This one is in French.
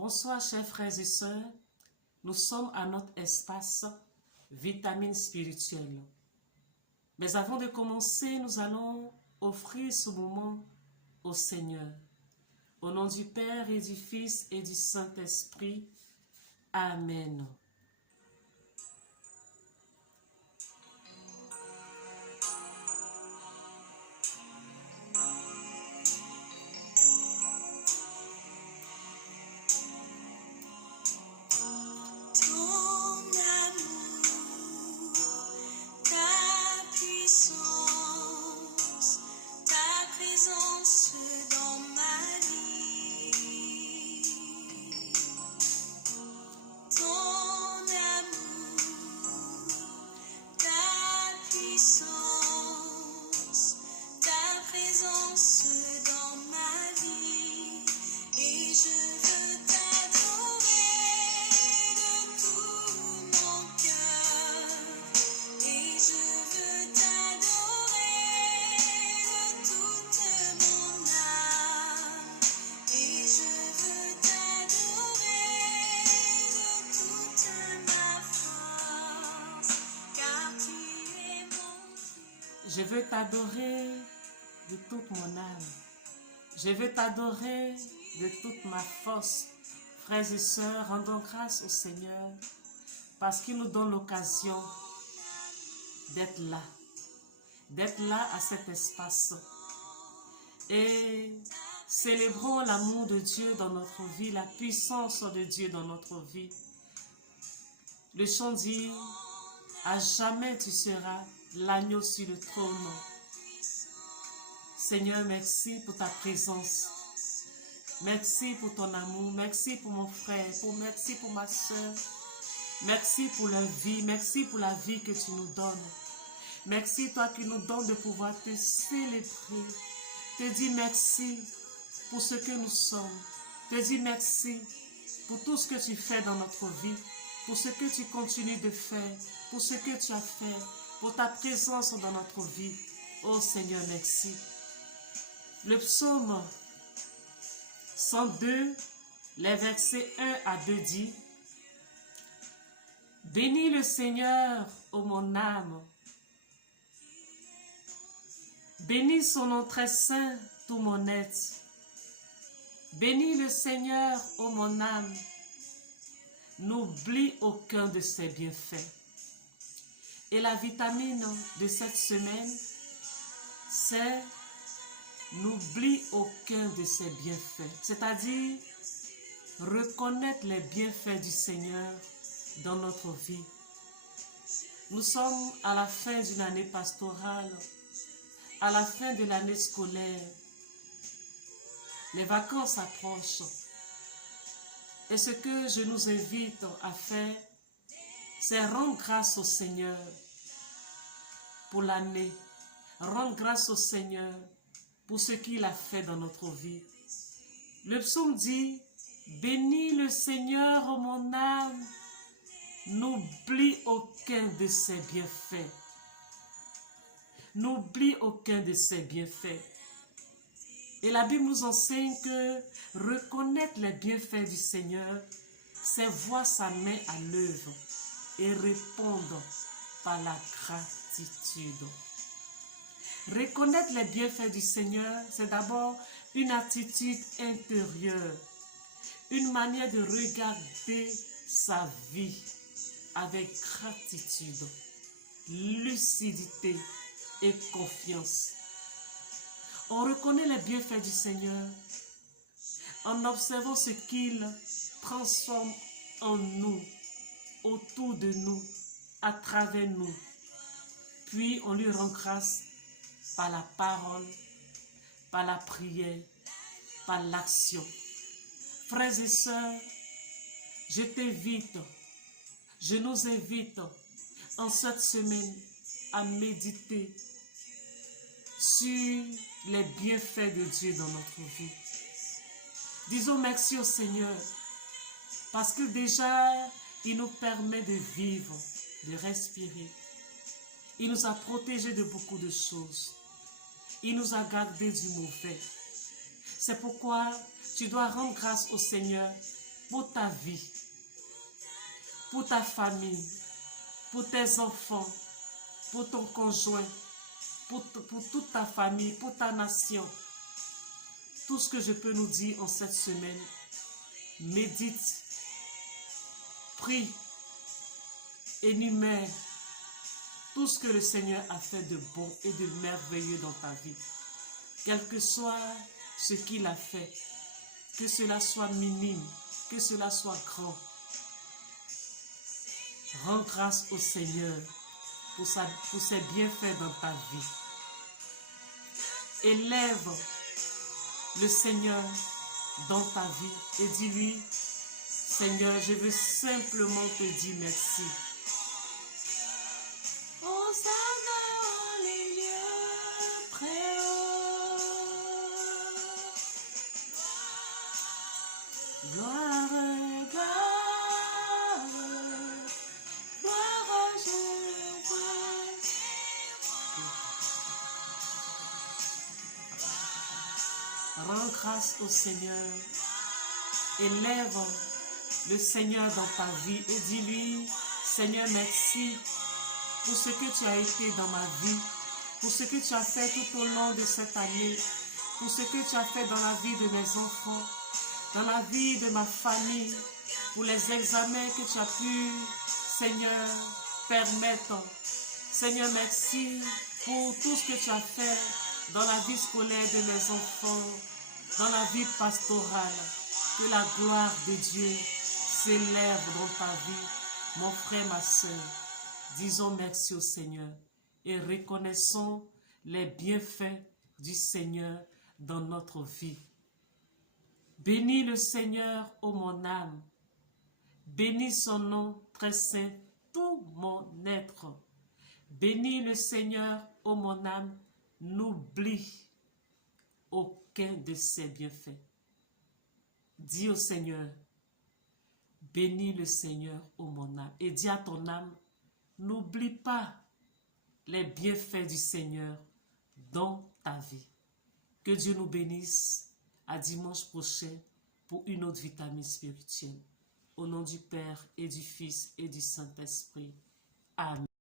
Bonsoir chers frères et sœurs, nous sommes à notre espace vitamine spirituelle. Mais avant de commencer, nous allons offrir ce moment au Seigneur. Au nom du Père et du Fils et du Saint-Esprit. Amen. Je veux t'adorer de toute mon âme. Je veux t'adorer de toute ma force. Frères et sœurs, rendons grâce au Seigneur parce qu'il nous donne l'occasion d'être là à cet espace. Et célébrons l'amour de Dieu dans notre vie, la puissance de Dieu dans notre vie. Le chant dit, à jamais tu seras l'agneau sur le trône. Seigneur, merci pour ta présence. Merci pour ton amour. Merci pour mon frère. Merci pour ma soeur. Merci pour leur vie. Merci pour la vie que tu nous donnes. Merci toi qui nous donnes de pouvoir te célébrer. Te dis merci pour ce que nous sommes. Te dis merci pour tout ce que tu fais dans notre vie. Pour ce que tu continues de faire. Pour ce que tu as fait. Pour ta présence dans notre vie. Oh Seigneur, merci. Le psaume 102, les versets 1 à 2 dit, « Bénis le Seigneur, ô mon âme. Bénis son nom très saint, tout mon être. Bénis le Seigneur, ô mon âme. N'oublie aucun de ses bienfaits. » Et la vitamine de cette semaine, c'est n'oublie aucun de ses bienfaits. C'est-à-dire reconnaître les bienfaits du Seigneur dans notre vie. Nous sommes à la fin d'une année pastorale, à la fin de l'année scolaire. Les vacances approchent. Et ce que je nous invite à faire, c'est rendre grâce au Seigneur pour l'année. Rendre grâce au Seigneur pour ce qu'il a fait dans notre vie. Le psaume dit, « Bénis le Seigneur, ô mon âme, n'oublie aucun de ses bienfaits. » N'oublie aucun de ses bienfaits. Et la Bible nous enseigne que reconnaître les bienfaits du Seigneur, c'est voir sa main à l'œuvre et répondre par la gratitude. Reconnaître les bienfaits du Seigneur, c'est d'abord une attitude intérieure, une manière de regarder sa vie avec gratitude, lucidité et confiance. On reconnaît les bienfaits du Seigneur en observant ce qu'il transforme en nous, autour de nous, à travers nous. Puis on lui rend grâce par la parole, par la prière, par l'action. Frères et sœurs, je t'invite, je nous invite en cette semaine à méditer sur les bienfaits de Dieu dans notre vie. Disons merci au Seigneur parce que déjà, il nous permet de vivre, de respirer. Il nous a protégés de beaucoup de choses. Il nous a gardés du mauvais. C'est pourquoi tu dois rendre grâce au Seigneur pour ta vie, pour ta famille, pour tes enfants, pour ton conjoint, pour toute ta famille, pour ta nation. Tout ce que je peux nous dire en cette semaine, médite, prie, énumère tout ce que le Seigneur a fait de bon et de merveilleux dans ta vie. Quel que soit ce qu'il a fait, que cela soit minime, que cela soit grand. Rends grâce au Seigneur pour ses bienfaits dans ta vie. Élève le Seigneur dans ta vie et dis-lui, Seigneur, je veux simplement te dire merci. Gloire, gloire, gloire à Jésus. Rends grâce au Seigneur. Élève le Seigneur dans ta vie et dis-lui, Seigneur, merci pour ce que tu as été dans ma vie, pour ce que tu as fait tout au long de cette année, pour ce que tu as fait dans la vie de mes enfants, dans la vie de ma famille, pour les examens que tu as pu, Seigneur, permettre. Seigneur, merci pour tout ce que tu as fait dans la vie scolaire de mes enfants, dans la vie pastorale. Que la gloire de Dieu s'élève dans ta vie, mon frère, ma soeur. Disons merci au Seigneur et reconnaissons les bienfaits du Seigneur dans notre vie. Bénis le Seigneur, ô mon âme. Bénis son nom très saint, tout mon être. Bénis le Seigneur, ô mon âme. N'oublie aucun de ses bienfaits. Dis au Seigneur, bénis le Seigneur, ô mon âme. Et dis à ton âme, n'oublie pas les bienfaits du Seigneur dans ta vie. Que Dieu nous bénisse. À dimanche prochain pour une autre vitamine spirituelle. Au nom du Père et du Fils et du Saint-Esprit. Amen.